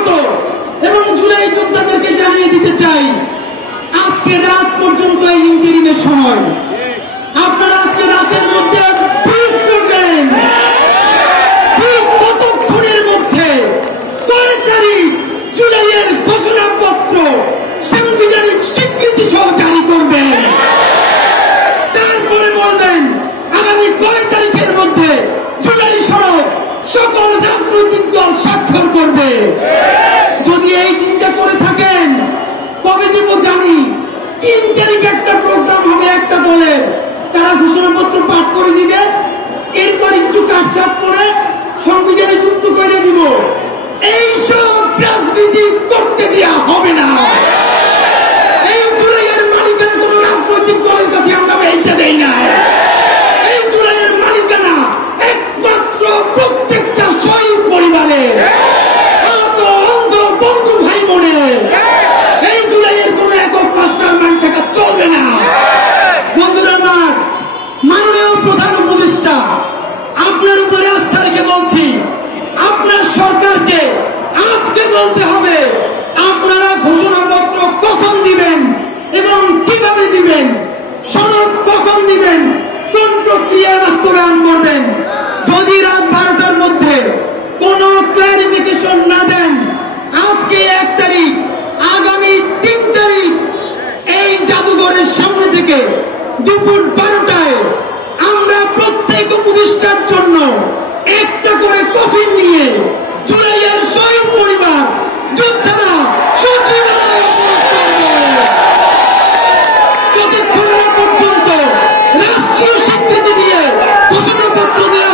আহত এবং জুলাই যোদ্ধাদেরকে জানিয়ে দিতে চাই, আজকে রাত পর্যন্ত এই ইন্টারিমের সময়। আপনারা আজকে রাতের মধ্যে ব্রিফ করবেন ঠিক কতক্ষণের মধ্যে কয় তারিখ জুলাইয়ের ঘোষণাপত্র সাংবিধানিক স্বীকৃতি সহ জারি করবেন। তারপরে বলবেন আগামী কয় তারিখের মধ্যে জুলাই সনদ সকল রাজনৈতিক দল স্বাক্ষর করবে। যদি এই চিন্তা করে থাকেন, কবে দিব জানি, 3 তারিখে একটা প্রোগ্রাম হবে একটা দলের, তারা ঘোষণাপত্র পাঠ করে দিবে, এরপর একটু কাটছাট করে সংবিধানে যুক্ত করে দিব। এইসব রাজনীতি করতে দেওয়া হবে না। এই জুলাইয়ের মালিকানা কোন রাজনৈতিক দলের কাছে আমরা বেঁচে দেই না। এই জুলাইয়ের মালিকানা একমাত্র প্রত্যেকটা শহীদ পরিবারের, আহত অন্ধ বন্ধু ভাই বোনের। এই জুলাইয়ের কোন একক মাস্টার মাইন্ড থাকা চলবে না। বন্ধুরা আমার, মাননীয় প্রধান উপদেষ্টা, আপনার উপরে আস্থা রেখে বলছি, আপনার সরকারকে আজকে বলতে হবে আপনারা ঘোষণাপত্র কখন দিবেন এবং কিভাবে দিবেন, সনদ কখন দিবেন, কোন প্রক্রিয়ায় বাস্তবায়ন করবেন। যদি রাত 12টার মধ্যে কোন ক্লারিফিকেশন না দেন, আজকে 1 তারিখ, আগামী 3 তারিখ এই জাদুঘরের সামনে থেকে দুপুর 12টায় আমরা প্রত্যেক উপদেষ্টার জন্য একটা করে কফিন নিয়ে জুলাইয়ের শহীদ পরিবার যোদ্ধারা সচিবালয়ে অবস্থান করবে। যতক্ষণ না পর্যন্ত রাষ্ট্রীয় স্বীকৃতি দিয়ে ঘোষণাপত্র দেওয়া